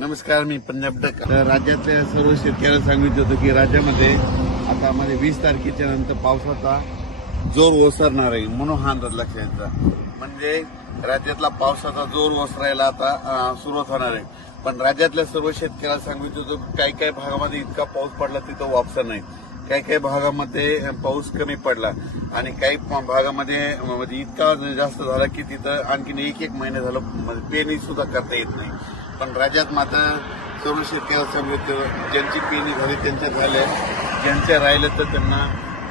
नमस्कार, मी पंजाब डक. राज्यातल्या सर्व शेतकऱ्यांना सांगितलं होतं की राज्यामध्ये आता 20 तारखेच्या नंतर पावसाचा जोर ओसरणार आहे, म्हणून हा अंदाज लक्षात घ्यायचा. म्हणजे राज्यातला पावसाचा जोर ओसरायला आता सुरुवात होणार आहे. पण राज्यातल्या सर्व शेतकऱ्यांना सांगितलं होतं काही काही भागामध्ये इतका पाऊस पडला तिथं वापसा नाही, काही काही भागामध्ये पाऊस कमी पडला आणि काही भागामध्ये म्हणजे इतका जास्त झाला की तिथं आणखीन एक महिना झालं पेरणी सुद्धा करता येत नाही. पण राज्यात मात्र सर्व शेतकऱ्यांना सांगितलं ज्यांची पेरणी झाली त्यांच्या झाल्या, ज्यांच्या राहिलं तर त्यांना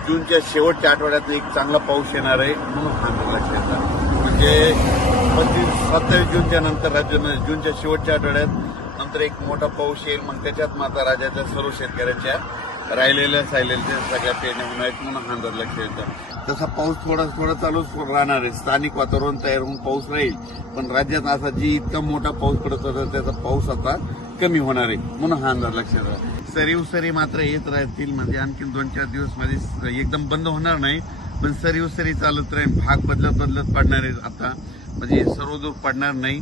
जूनच्या शेवटच्या आठवड्यात एक चांगला पाऊस येणार आहे, म्हणून हा लक्षात घ्यायचा. म्हणजे 27 जूनच्या नंतर राज्यामध्ये जूनच्या शेवटच्या आठवड्यात नंतर एक मोठा पाऊस येईल. मग त्याच्यात मात्र राज्याच्या सर्व शेतकऱ्यांच्या राहिलेल्या सगळ्या पेरण्या होणार आहेत, म्हणून हा अंदाज लक्षात येतो. तसा पाऊस थोडा चालूच राहणार आहे. स्थानिक वातावरण तयार होऊन पाऊस राहील, पण राज्यात असा जी इतका मोठा पाऊस पडत होता त्याचा पाऊस आता कमी होणार आहे, म्हणून हा अंदाज लक्षात येतो. सरी मात्र येत राहतील. म्हणजे आणखी 2-4 दिवस मध्ये एकदम बंद होणार नाही, पण सरी चालत राहील. भाग बदलत पडणार आहे आता, म्हणजे सर्वदूर पडणार नाही,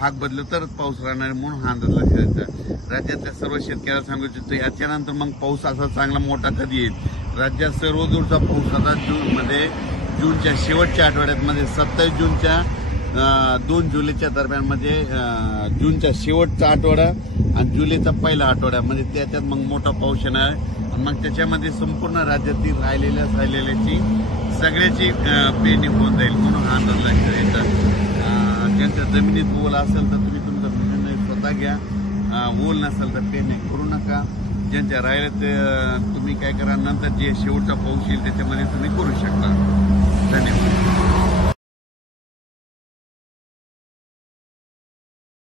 भाग बदलत तरच पाऊस राहणार आहे, म्हणून हा अंदाज लक्षात येतो. राज्यातल्या सर्व शेतकऱ्यांना सांगू इच्छितो याच्यानंतर मग पाऊस असा चांगला मोठा कधी येईल. राज्यात सर्वदूरचा पाऊस आता जूनच्या शेवटच्या आठवड्यात 27 जूनच्या 2 जुलैच्या दरम्यान, म्हणजे जूनचा शेवटचा आठवडा आणि जुलैचा पहिला आठवडा, म्हणजे त्याच्यात मग मोठा पाऊस येणार आहे. आणि मग त्याच्यामध्ये संपूर्ण राज्यातील राहिलेल्याची सगळ्याची पेरणी होऊन जाईल, म्हणून हा अंदाज लक्षात येतो. ज्यांच्या जमिनीत ओल असेल तर तुम्ही तुमचा निर्णय स्वतः घ्या, ओल नसेल तर पेरणी करू नका. ज्यांच्या राहिले ते तुम्ही काय करा, नंतर जे शेवटचा पाऊस येईल त्याच्यामध्ये तुम्ही करू शकता. धन्यवाद.